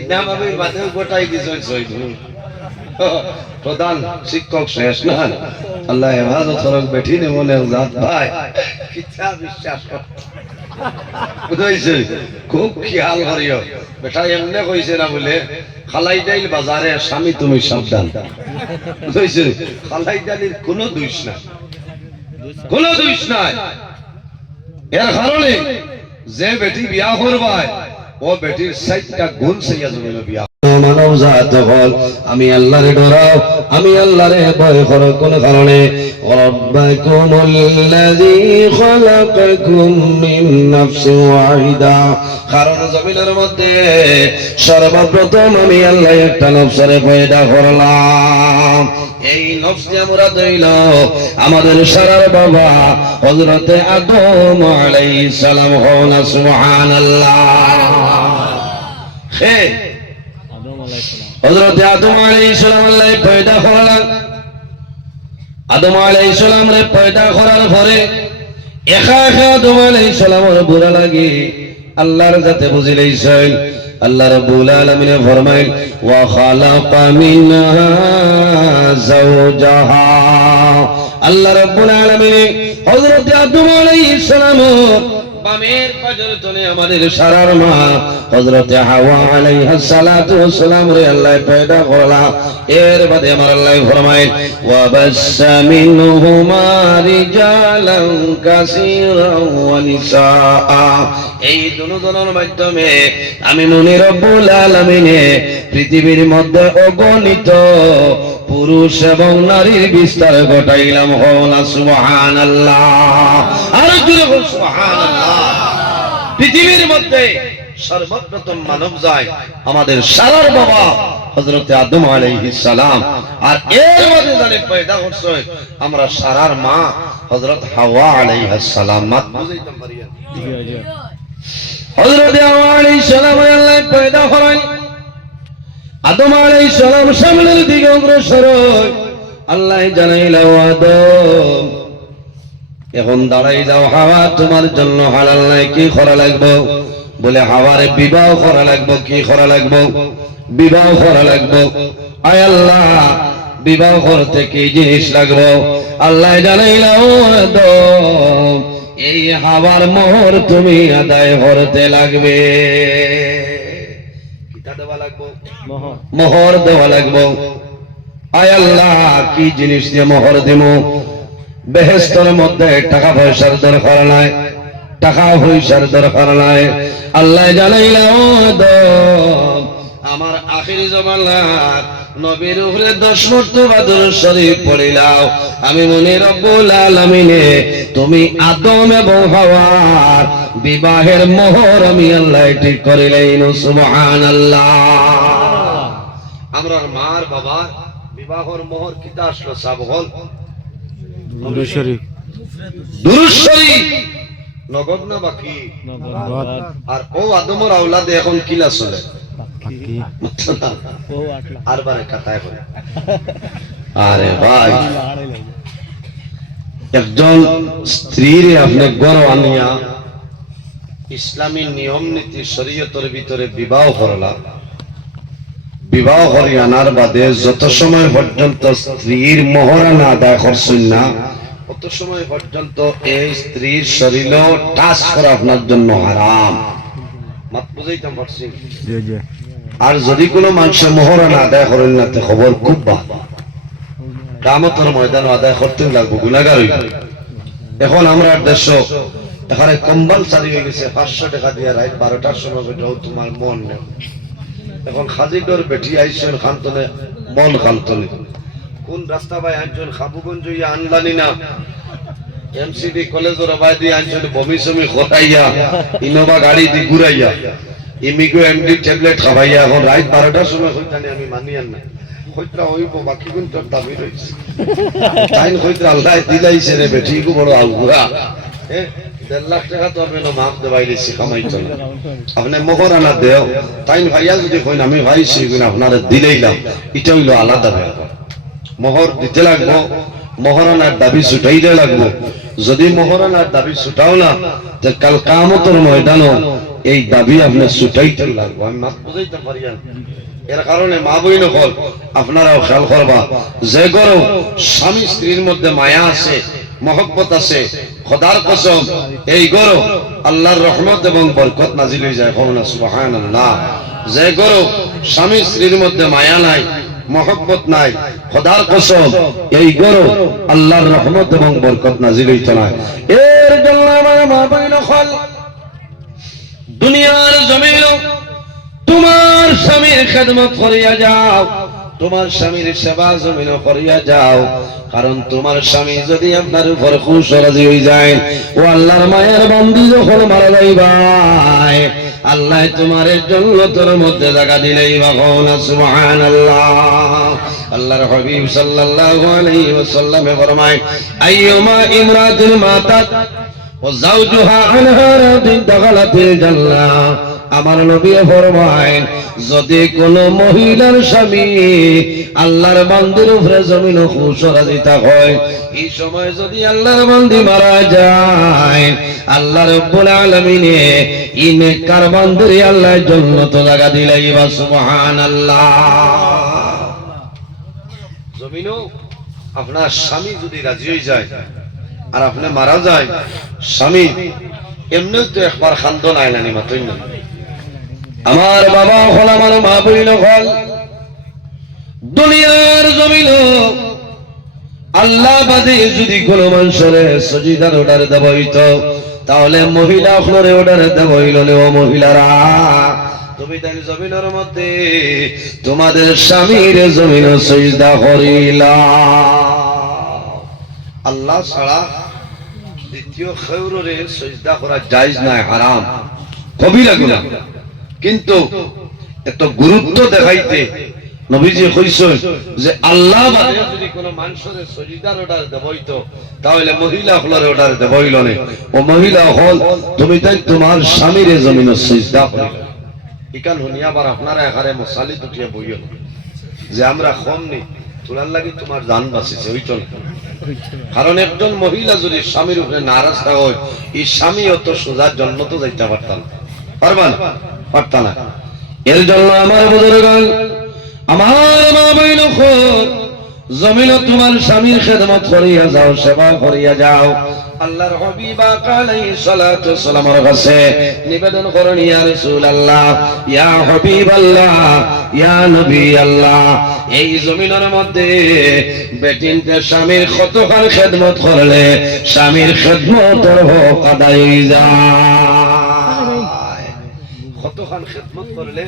ইনাম আমি বাদেও গোটাই দিছই সইদু প্রধান শিক্ষক শেষ না আল্লাহ হেফাজত করক বেঠি নে মনে জাত ভাই কিতা বিশ্বাস কর বুঝাইছে খুব খেয়াল করিও বেটা এমনে কইছে না বলে খালাই ডাইল বাজারে স্বামী তুমি সাবধান বুঝাইছে খালাই ডাইলের কোনো দোষ নাই কোনো দোষ নাই এর কারণে যে বেটি বিয়া করবায় ও বেটির 60টা গুণ সাইয়া জমিল বিয়া মানব জাত হল আমি আল্লাহরে ডরাও আমি আল্লাহরে ভয় করো কোন কারণে রাব্বাকুমুল্লাযী খালাকাকুম মিন নাফসিন ওয়াহিদা কারণ জমিনের মধ্যে সর্বপ্রথম আমি আল্লাহ একটা নফসরে পয়দা করলাম এই নফস দিয়ে মুরাদ হইল আমাদের সারার বাবা হযরত আদম আলাইহিস সালাম হন সুবহানাল্লাহ হে হযরত আদম আলাইহিস সালাম আল্লাহ পয়দা করলেন আদম আলাইহিস সালাম রে পয়দা করার পরে একা একা আদম আলাইহিস সালামের বুড়া লাগি আল্লাহর যাতে বুঝি লইছেন আল্লাহ রাব্বুল আলামিন ফরমাইল ওয়া খালাকা মিনহা যাওজাহা আল্লাহ রাব্বুল আলামিন হযরত আদম আলাইহিস সালাম বামের পাজর তলে আমাদের সারার মা হযরত হাওয়া আলাইহিস সালাতু ওয়াস সালাম রে আল্লাহ পয়দা করলা এর বাদে আমার আল্লাহ ফরমাইল ওয়া বাসসা মিনহুমা রিজালান কাসীরান ওয়া নিসা এই দুজনের মাধ্যমে আমি মনি রব্বুল আলামিন পৃথিবীর মধ্যে অগণিত পুরুষ এবং নারীর বিস্তার ঘটাইলাম হওয়া সুবহানাল্লাহ আর জোরে বল সুবহানাল্লাহ পৃথিবীর মধ্যে সর্বপ্রথম মানব যায় আমাদের সারার বাবা হযরত আদম আলাইহিস সালাম আর এর মধ্যে জানে পয়দা করছে আমরা সারার মা হযরত হাওয়া আলাইহিস সালাম মাত বুঝাইতাম পারিয়া হযরত হাওয়া আলাইহিস সালাম আল্লাহ পয়দা করেন আদম আলাইহিস সালাম সামনের দিকে অগ্রসর হয় আল্লাহ জানাইল আদম এখন দাঁড়াই যাও হাওয়া তোমার জন্য হালাল নাই কি করা লাগবে বলে হাওয়ারে বিবাহ করা লাগবে কি করা লাগবে বিবাহ করা লাগবে আয় আল্লাহ বিবাহ করতে কি জিনিস লাগবে আল্লাহ জানাইল আদম এই হাওয়ার মোহর তুমি আদায় করতে লাগবে মোহর দেওয়া লাগবো আয় আল্লাহ কি জিনিস দিয়ে মোহর দিব বেহেশতের মধ্যে টাকা পয়সার দরকার নাই টাকা পয়সার দরকার নাই আল্লাহ জানাইল আমার আখিরি জমানার নবীর উপরে 10 মর্তবা দরুদ শরীফ পড়িলাও আমি মনে রব্বুল আলামিনে তুমি আদম এবং হাওয়ার বিবাহের মোহর আমি আল্লাহ ঠিক করিলেন সুবহানাল্লাহ আমরার মার বাবা বিবাহের মোহর কিতা আসলো সব হল দুরূদ শরীফ নগদ না বাকি নগদ আর ও আদমের আওলাদে এখন কিলা চলে আর বারে কথায় বলে আরে ভাই একজন স্ত্রীর আপনি গড় আনিয়া ইসলামী নিয়ম নীতি শরীয়তের ভিতরে বিবাহ করলা বিবাহ করে আনার বাদে যত সময় পর্যন্ত স্ত্রীর মোহরানা আদায় করছেন না তত সময় পর্যন্ত এই স্ত্রীর শরীর টাচ করা আপনার জন্য হারাম মাত বুঝাইতাম পারছি আর যদি কোনো মানুষ মোহরানা আদায় করেন না তে খবর খুব ভালো কিয়ামতের ময়দানে আদায় করতে লাগবে গুনাহগার হইবে এখন আমরা দেশ এখানে কম্পালসারি হয়ে গেছে 500 টাকা দিয়ে রাত 12টার সময় বেটাও তোমার মন নেই এখন খাজিডর বেটি আইছেন খান্তনে মন খান্তনে কোন রাস্তা ভাই আনছেন খাবুগঞ্জ ইয়া আনলানি না এমসিডি কলেজের বাই দিয়ে আনছেন বমি সমি খোটাইয়া ইনোভা গাড়ি দি ঘুরাইয়া ইমিগো এমডি ট্যাবলেট খাওয়াইয়া এখন রাত 12টার সময় কইতানি আমি মানি আর না কইতা হইব বাকি কোন তোর দাবি রইছে তাইন কইতা আল্লাহ দিলাইছে রে বেটি কো বড় আলগুরা 1.5 লাখ টাকা তো আপনি মাফ দেবাইলেছি কামাইতো না আপনি মোহরানা দেও তাইন ভাইয়া যদি কইন আমি ভাইছি কিনা আপনারে দিলেইলাম এটা হইলো আলাদা ব্যাপার মোহর দিতে লাগবো মোহরানার দাবি ছুটাইতে লাগবো যদি মোহরানার দাবি ছুটাও না তে কাল কিয়ামতের ময়দানে এই দাবি আপনি ছুটাইতে লাগবো। আমি মাত বুঝাইতে পারি না। এর কারণে মা বইন হল আপনারাও খেয়াল করবা, যে গরো স্বামী স্ত্রীর মধ্যে মায়া আছে, মহব্বত আছে, খোদার কসম এই গরো আল্লাহর রহমত এবং বরকত নাজিল হয়ে যায়। না সুবহানাল্লাহ। যে গরো স্বামী স্ত্রীর মধ্যে মায়া নাই, মহব্বত নাই, খোদার কসম এই গরো আল্লাহর রহমত এবং বরকত নাজিল হইতো না। এর জন্য আমার মা বইন হল দুনিয়ার জমিন তোমার স্বামীর খেদমত করিয়া যাও, তোমার স্বামীর সেবা জমিন করিয়া যাও। কারণ তোমার স্বামী যদি আপনার উপর খুশ রাজি হয়ে যায়, ও আল্লাহর মায়ের বন্দী যখন মারা যাইবাই, আল্লাহ তোমার জান্নাতের মধ্যে জায়গা দিলেই বাবা সুবহানাল্লাহ। আল্লাহর হাবিব সাল্লাল্লাহু আলাইহি ওয়াসাল্লাম ফরমায়, আইয়ুমা ইমরাতিন মাতাত ও যাওজুহা আনহা রাদিন দাখালাতিল জান্নাহ। আমার নবী ফরমায়, যদি কোন মহিলার স্বামী আল্লাহর বান্দির উপরে জমিন খুশ রাজি হয়, এই সময় যদি আল্লাহর বান্দি মারা যায়, আল্লাহ রাব্বুল আলামিন এই নেককার বান্দির আল্লাহ জান্নাত জায়গা দিলাই বা সুবহানাল্লাহ। জমিনও আপনার স্বামী যদি রাজি হয়ে যায় আর আপনি মারা যায়, স্বামী এমনিও তো একবার খান্দন আইলানি মাতই না। আমার বাবা হল, আমার মা বইন হল, দুনিয়ার জমিন আল্লাহ বাদে যদি কোন মানুষের সজিদার অর্ডার দেব হইতো, তাহলে মহিলা হলরে অর্ডার দেব হইল। ও মহিলারা, তুমি তাই জমিনের মধ্যে তোমাদের স্বামীর জমিন সজদা করিলা। আল্লাহ ছাড়া দ্বিতীয় খেউরে সজদা করা জায়েজ নাই, হারাম, কবিরা গুনাহ। কিন্তু এত গুরুত্ব দেখাইতে নবীজি কইছেন যে আল্লাহ বাদে যদি কোন মানুষের সজদার অর্ডার দেব হইতো, তাহলে মহিলা হলরে অর্ডার দেব হইল না। ও মহিলা হল, তুমি তাই তোমার স্বামীর জমিন সজদা করিলা। ইকান হুনিয়া আবার আপনারা এখানে মশালি দুটিয়া বইল যে আমরা কম নেই, তোলার লাগি তোমার জান বাঁচিছে হইতো না। কারণ একজন মহিলা যদি স্বামীর উপরে নারাজ হয়, এই স্বামী অত সোজার জন্য তো যাইতে পারতাম, পারবান পারত না। এর জন্য আমার বুজুর্গগণ, আমার মা বইন জমিন তোমার স্বামীর খেদমত করিয়া যাও, সেবা করিয়া যাও। আল্লাহর হাবিব আলাইহিস সালাতু ওয়াস সালামের কাছে নিবেদন করেন, ইয়া রাসূলুল্লাহ, ইয়া হাবিবাল্লাহ, ইয়া নবী আল্লাহ, এই জমিনের মধ্যে বেটিনতে স্বামীর কতখান খেদমত করলে স্বামীর খেদমতের হক আদায় হয়ে যায়। কতখান খেদমত করলে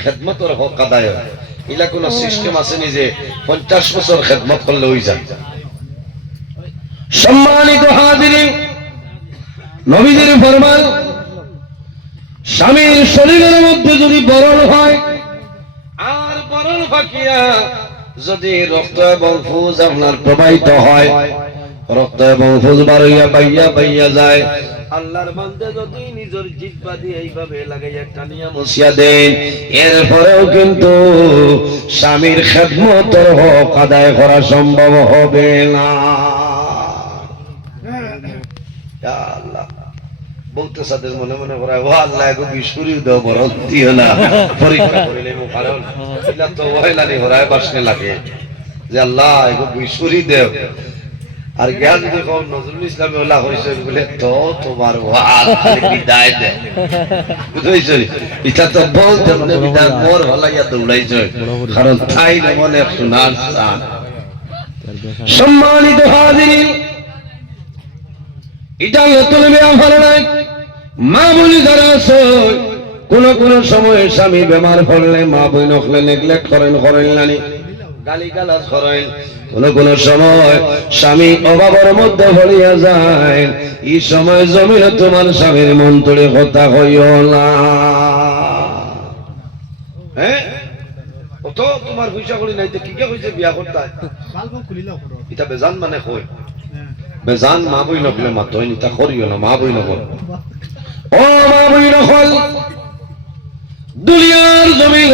খেদমতের হক আদায় হয়, এলা কোন সিস্টেম আছে নি যে 50 বছর খেদমত করলে হয়ে যায়? সম্মানিত হাজিরিন, নবীজির ফরমান, স্বামীর শরীরের মধ্যে যদি বরণ হয় আর বরণ ফাঁকিয়া যদি রক্ত এবং ফুজ আপনার প্রবাহিত হয়, রক্ত এবং ফুজ বাড়িয়া বাইয়া বাইয়া যায়, আল্লাহর বান্দা যদি নিজের জিহ্বা দিয়ে এইভাবে লাগাইয়া টানিয়া মুছিয়া দেন, এরপরেও কিন্তু স্বামীর খেদমতের হক আদায় করা সম্ভব হবে না। আল্লাহ বলতে সাদের মনে মনে করায়, ও আল্লাহ এগো বিশুরি দাও, বরং দিও না, পরীক্ষা করিলে কারণ এলা তো ওহেলানি হরায় বাসনে লাগে যে আল্লাহ এগো বিশুরি দেও। আর জ্ঞান যদি কম নজরুল ইসলামে ওলা হয়েছে বলে তো তোমার বিদায় দেয়, বুঝেছ? এটা তো বলতে মানে বিদায় মোর হলাইয়া দৌড়াইছ, কারণ তাই মনে শোনার চান। সম্মানিত হাজিরিন, এটা নতুন ব্যাপার নাই। মা বলি যারা আছে, কোন কোন সময় স্বামী বেমার পড়লে মা বই নকলে নেগলেক্ট করেন, করেন নানি গালি গালাজ করেন। কোন কোন সময় স্বামী অভাবের মধ্যে ভরিয়া যায়, এই সময় জমিনে তোমার স্বামীর মন তোড়ে কথা হইও না। হ্যাঁ, কত তোমার পয়সা করি নাই, কি কে হয়েছে বিয়া করতে এটা বেজান মানে কই বেজান মা বই নকলে মাতো নিতা করিও না, মা বই নকল। ও মা বই নকল, দুনিয়ার জমিন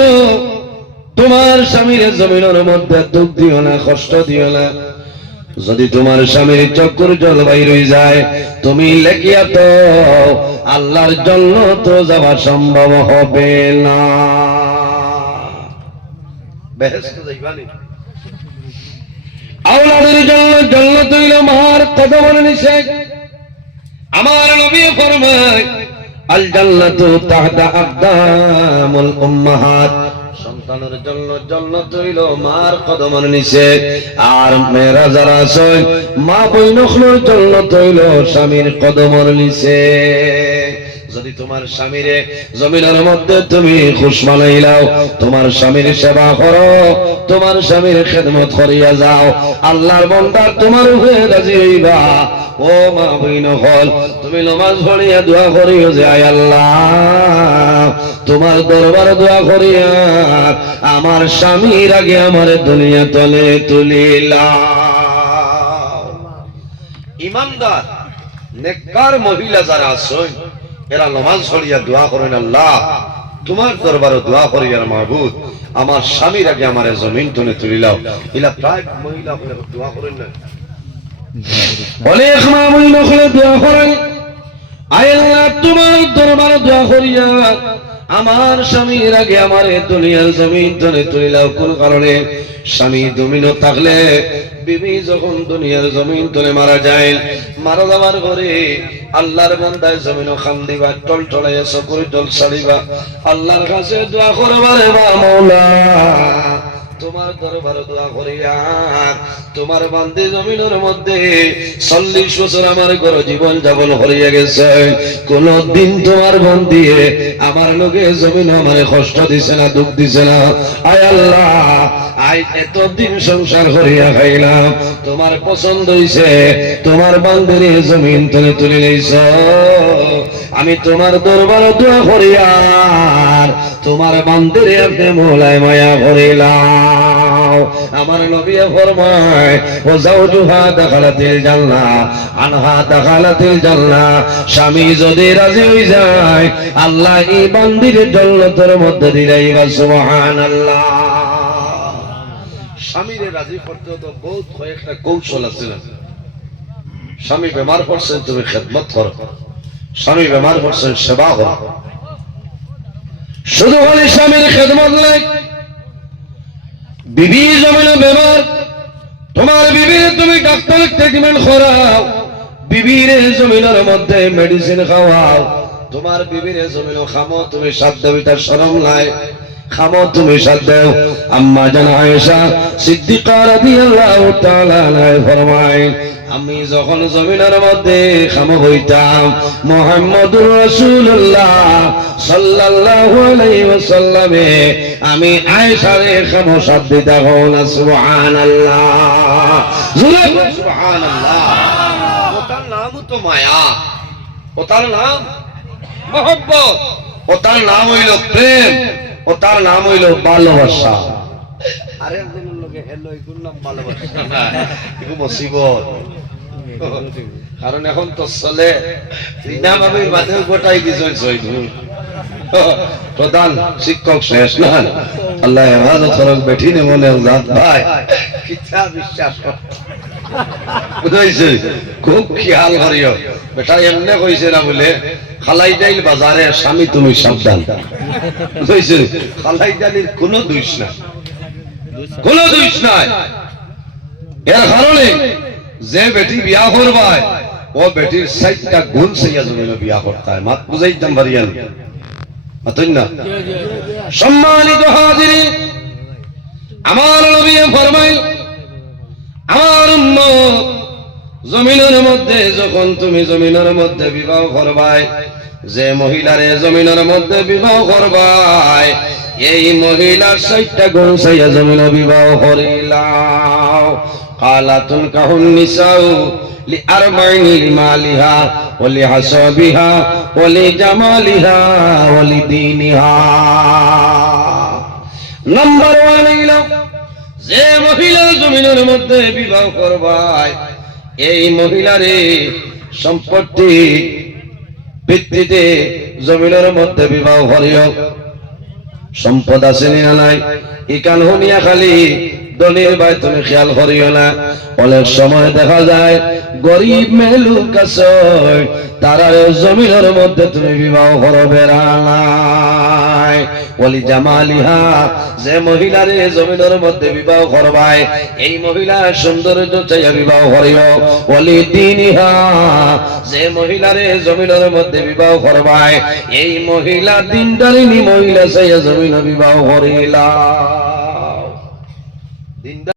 তোমার স্বামীর জমিনের মধ্যে দুঃখ দিও না, কষ্ট দিও না। যদি তোমার স্বামীর চক্ষুর জল বাইর হয়ে যায়, তুমি লেখিয়া তো আল্লাহর জন্য তো যাওয়া সম্ভব হবে না। বেহেশতে যাইবানি। আওলাদের জন্য জান্নাত হইল মার কদমের নিচে। আমার নবী ফরমায় আল জান্নাতু তাহতা আকদামুল উম্মাহাত, সন্তানের জন্য জান্নাত হইল মার কদমের নিচে। আর মেয়েরা যারা আছে মা বইনখলের জান্নাত হইল স্বামীর কদমের নিচে। যদি তোমার স্বামীরে জমিনের মধ্যে তুমি খুশ বানাইলাও, তোমার স্বামীর সেবা করো, তোমার স্বামীর খেদমত করিয়া যাও, আল্লাহর বান্দা তোমার উপরে রাজি হইবা। ও মা বইন হল, তুমি নামাজ পড়িয়া দোয়া করিও যে আয় আল্লাহ তোমার দরবার দোয়া করিয়া আমার স্বামীর আগে আমার দুনিয়া তলে তুলিলাম। ইমানদার নেককার মহিলা যারা আছেন এরা নামাজ পড়িয়া দোয়া করেন, আল্লাহ তোমার দরবারে দোয়া করিয়া মাহবুব আমার স্বামীর আগে আমার জমিন তলে তুলিলাও। এলা প্রায় মহিলা দোয়া করেন না, অনেক মা বইন হলে দোয়া করেন, আয় আল্লাহ তোমার দরবারে দোয়া করিয়া আমার স্বামীর আগে আমার দুনিয়ার জমিন তলে তুলিলাও। কোন কারণে? স্বামী জমিনও থাকলে বিবি যখন দুনিয়ার জমিন তলে মারা যায়, মারা যাওয়ার পরে আল্লাহর বান্দায় জমিনও খান দিবা, টল টলাইয়া চকুরে টল ছাড়িবা, আল্লাহর কাছে দোয়া করবারে বা মওলা তোমার দরবারে দোয়া করিয়া তোমার বান্দি জমিনের মধ্যে 40 বছর আমার ঘর জীবন যাপন করিয়া গেছে, কোন দিন তোমার বান্দি আমার লোকে জমিন আমার কষ্ট দিছে না, দুঃখ দিছে না। আয় আল্লাহ আজ এতদিন সংসার করিয়া খাইলাম, তোমার পছন্দ হইছে, তোমার বান্দির জমিন তলে তুলে নিয়েছ, আমি তোমার দরবারে দোয়া করিয়া তোমার বান্দির আপনি মওলায় মায়া করিলাম। আমার নবী ফরমায় ও যাওজুহা দাখালাতিল জান্নাহ আনহা দাখালাতিল জান্নাহ, স্বামী যদি রাজি হয়ে যায় আল্লাহ এই বান্দির জান্নাতের মধ্যে দিলাইবা সুবহানাল্লাহ। স্বামীরে রাজি করতে তো বহুত কয়েকটা কৌশল আছে। স্বামী বেমার পড়ছেন তুমি খেদমত করো, স্বামী বেমার পড়ছেন সেবা করো। শুধু হলে স্বামীর খেদমত নাই, বিবি জমিনে বেমার, তোমার বিবির তুমি ডাক্তার ট্রিটমেন্ট করাও, বিবির জমিনের মধ্যে মেডিসিন খাওয়াও, তোমার বিবির জমিন খামো, তুমি সাথ দেবে তার শরম নাই, খামো তুমি সাথ দেও। আম্মা জান আয়েশা সিদ্দিকা রাদিয়াল্লাহু তাআলা আনহা ফরমায় আমি যখন জমিনের মধ্যে খামো হইতাম মুহাম্মদুর রাসূলুল্লাহ সাল্লাল্লাহু আলাইহি ওয়াসাল্লামে আমি আয়েশারে খামো সাথ দিতাম। সুবহানাল্লাহ, জোরে সুবহানাল্লাহ। ওটার নাম তো মায়া, ওটার নাম মহব্বত, ওটার নাম হইল প্রেম, ওটার নাম হইল ভালোবাসা। আরে একজনের লগে হেলো এগুলো নাম ভালোবাসা, এগুলো মুসিবত। কারণ এখন তো চলে রিনা বাবির বাদে গোটাই দিছই প্রধান শিক্ষক শেষ না, আল্লাহ হেফাজত করক। বেঠি নে মনে জাত ভাই কিতা বিশ্বাস কর, বুঝাইছে খুব খেয়াল করিও। বেটা এমনে কইছে না বলে খালাই যাইল বাজারে স্বামী তুমি সাবধান, বুঝাইছে খালাই জালির কোনো দোষ নাই, কোনো দোষ নাই। এর কারণে যে বেটি বিয়া করবায় ও বেটির 60টা গুণ সেইয়া জমিল বিয়া করতে হয়। মাত বুঝাইতাম পারিয়ান মাতই না। সম্মানিত হাজিরিন, আমার নবী ফরমাইল আমার উম্মত জমিনের মধ্যে যখন তুমি জমিনের মধ্যে বিবাহ করবাই, যে মহিলারে জমিনের মধ্যে বিবাহ করবাই এই মহিলার 60টা গুণ সেইয়া জমিন বিবাহ করিলাও। কালাতুন কাহুন নিসাউ লিআরবাইন লিমালিহা ওয়া লিহাসাবিহা ওয়া লিজামালিহা ওয়া লিদীনিহা। নাম্বার 1 হইল যে মহিলা জমিনের মধ্যে বিবাহ করবায় এই মহিলারে সম্পত্তি ভিত্তিতে জমিনের মধ্যে বিবাহ করিও। সম্পদ আছে না নাই ইকান হুনিয়া খালি দলিল ভাই তুমি খেয়াল করিও না অনেক সময় দেখা যায় গরিব মেলুক আছে তারা জমিনের মধ্যে তুমি বিবাহ করবে নাই ওলি জামালিহা যে মহিলারে জমিনের মধ্যে বিবাহ করবাই এই মহিলা সৌন্দর্য চাইয়া বিবাহ করিও ওলি দিনিহা যে মহিলারে জমিনের মধ্যে বিবাহ করবাই এই মহিলা দিনদারিনী মহিলা চাইয়া জমিনে বিবাহ করিলা দিনদার